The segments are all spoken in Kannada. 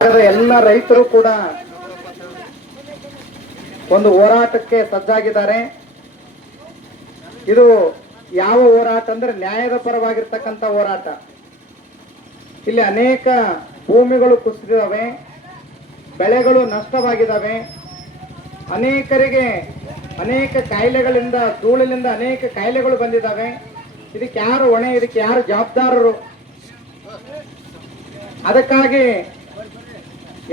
ಎಲ್ಲ ರೈತರು ಕೂಡ ಒಂದು ಹೋರಾಟಕ್ಕೆ ಸಜ್ಜಾಗಿದ್ದಾರೆ. ಇದು ಯಾವ ಹೋರಾಟ ಅಂದ್ರೆ ನ್ಯಾಯದ ಪರವಾಗಿರ್ತಕ್ಕಂಥ ಹೋರಾಟ. ಇಲ್ಲಿ ಅನೇಕ ಭೂಮಿಗಳು ಕುಸಿದಿದ್ದಾವೆ, ಬೆಳೆಗಳು ನಷ್ಟವಾಗಿದ್ದಾವೆ, ಅನೇಕರಿಗೆ ಅನೇಕ ಕಾಯಿಲೆಗಳಿಂದ ಧೂಳಿನಿಂದ ಅನೇಕ ಕಾಯಿಲೆಗಳು ಬಂದಿದ್ದಾವೆ. ಇದಕ್ಕೆ ಯಾರು ಹೊಣೆ, ಇದಕ್ಕೆ ಯಾರು ಜವಾಬ್ದಾರರು? ಅದಕ್ಕಾಗಿ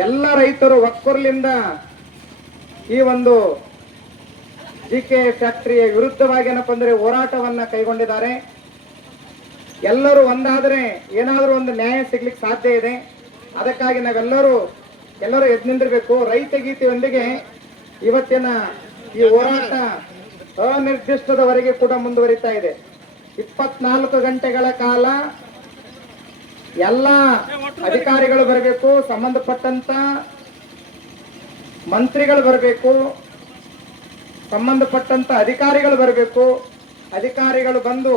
ಎಲ್ಲ ರೈತರು ಒಕ್ಕೊರಲಿಂದ ಈ ಒಂದು ಜಿಕೆ ಫ್ಯಾಕ್ಟರಿಯ ವಿರುದ್ಧವಾಗಿ ಏನಪ್ಪ ಅಂದ್ರೆ ಹೋರಾಟವನ್ನ ಕೈಗೊಂಡಿದ್ದಾರೆ. ಎಲ್ಲರೂ ಒಂದಾದರೆ ಏನಾದರೂ ಒಂದು ನ್ಯಾಯ ಸಿಗ್ಲಿಕ್ಕೆ ಸಾಧ್ಯ ಇದೆ. ಅದಕ್ಕಾಗಿ ನಾವೆಲ್ಲರೂ ಎದ್ದು ನಿಂದಿರಬೇಕು. ರೈತ ಗೀತೆಯೊಂದಿಗೆ ಇವತ್ತಿನ ಈ ಹೋರಾಟ ಅನಿರ್ದಿಷ್ಟದವರೆಗೆ ಕೂಡ ಮುಂದುವರಿತಾ ಇದೆ. 24 ಗಂಟೆಗಳ ಕಾಲ ಎಲ್ಲ ಅಧಿಕಾರಿಗಳು ಬರಬೇಕು, ಸಂಬಂಧಪಟ್ಟಂತ ಮಂತ್ರಿಗಳು ಬರಬೇಕು, ಸಂಬಂಧಪಟ್ಟಂತ ಅಧಿಕಾರಿಗಳು ಬರಬೇಕು. ಅಧಿಕಾರಿಗಳು ಬಂದು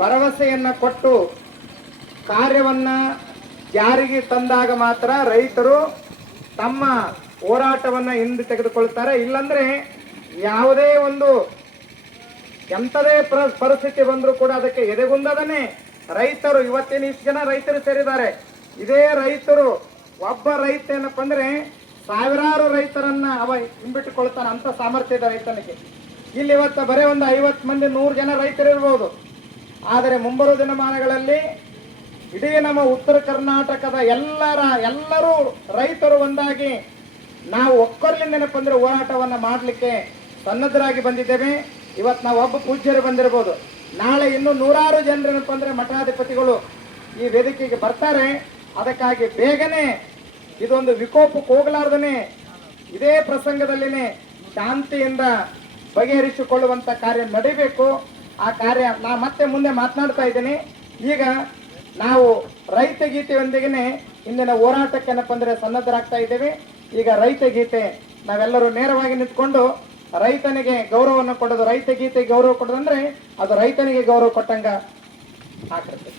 ಭರವಸೆಯನ್ನ ಕೊಟ್ಟು ಕಾರ್ಯವನ್ನ ಜಾರಿಗೆ ತಂದಾಗ ಮಾತ್ರ ರೈತರು ತಮ್ಮ ಹೋರಾಟವನ್ನ ಹಿಂದೆ ತೆಗೆದುಕೊಳ್ತಾರೆ. ಇಲ್ಲಂದ್ರೆ ಯಾವುದೇ ಒಂದು ಎಂಥದೇ ಪರಿಸ್ಥಿತಿ ಬಂದರೂ ಕೂಡ ಅದಕ್ಕೆ ಎದೆಗುಂದದನೆ ರೈತರು ಇವತ್ತಿನ ಇಷ್ಟು ಜನ ರೈತರು ಸೇರಿದ್ದಾರೆ. ಇದೇ ರೈತರು ಒಬ್ಬ ರೈತ ಏನಪ್ಪ ಅಂದ್ರೆ ಸಾವಿರಾರು ರೈತರನ್ನ ಅವ ಹಿಂಬಿಟ್ಟುಕೊಳ್ತಾನೆ ಅಂತ ಸಾಮರ್ಥ್ಯ ಇದೆ ರೈತನಿಗೆ. ಇಲ್ಲಿ ಇವತ್ತು ಬರೀ ಒಂದು 50 ಮಂದಿ 100 ಜನ ರೈತರು ಇರ್ಬೋದು. ಆದರೆ ಮುಂಬರುವ ದಿನಮಾನಗಳಲ್ಲಿ ಇಡೀ ನಮ್ಮ ಉತ್ತರ ಕರ್ನಾಟಕದ ಎಲ್ಲರೂ ರೈತರು ಒಂದಾಗಿ ನಾವು ಒಕ್ಕೊರಲಿಂದ ಏನಪ್ಪ ಅಂದ್ರೆ ಹೋರಾಟವನ್ನ ಮಾಡಲಿಕ್ಕೆ ಸನ್ನದ್ಧರಾಗಿ ಬಂದಿದ್ದೇವೆ. ಇವತ್ತು ನಾವು ಒಬ್ಬ ಪೂಜ್ಯರು ಬಂದಿರಬಹುದು, ನಾಳೆ ಇನ್ನೂ 100 ಜನರು ಏನಪ್ಪ ಅಂದ್ರೆ ಮಠಾಧಿಪತಿಗಳು ಈ ವೇದಿಕೆಗೆ ಬರ್ತಾರೆ. ಅದಕ್ಕಾಗಿ ಬೇಗನೆ ಇದೊಂದು ವಿಕೋಪಕ್ಕೆ ಹೋಗಲಾರ್ದನೆ ಇದೇ ಪ್ರಸಂಗದಲ್ಲಿನೇ ಶಾಂತಿಯಿಂದ ಬಗೆಹರಿಸಿಕೊಳ್ಳುವಂತ ಕಾರ್ಯ ನಡೀಬೇಕು. ಆ ಕಾರ್ಯ ನಾ ಮತ್ತೆ ಮುಂದೆ ಮಾತನಾಡ್ತಾ ಇದ್ದೀನಿ. ಈಗ ನಾವು ರೈತ ಗೀತೆಯೊಂದಿಗೆ ಇಂದಿನ ಹೋರಾಟಕ್ಕೆ ಏನಪ್ಪ ಅಂದ್ರೆ ಸನ್ನದ್ಧರಾಗ್ತಾ ಇದ್ದೇವೆ. ಈಗ ರೈತ ಗೀತೆ ನಾವೆಲ್ಲರೂ ನೇರವಾಗಿ ನಿಂತ್ಕೊಂಡು ರೈತನಿಗೆ ಗೌರವವನ್ನು ಕೊಡೋದು, ರೈತ ಗೀತೆಗೆ ಗೌರವ ಕೊಡೋದಂದ್ರೆ ಅದು ರೈತನಿಗೆ ಗೌರವ ಕೊಟ್ಟಂಗ ಆಗ್ತದೆ.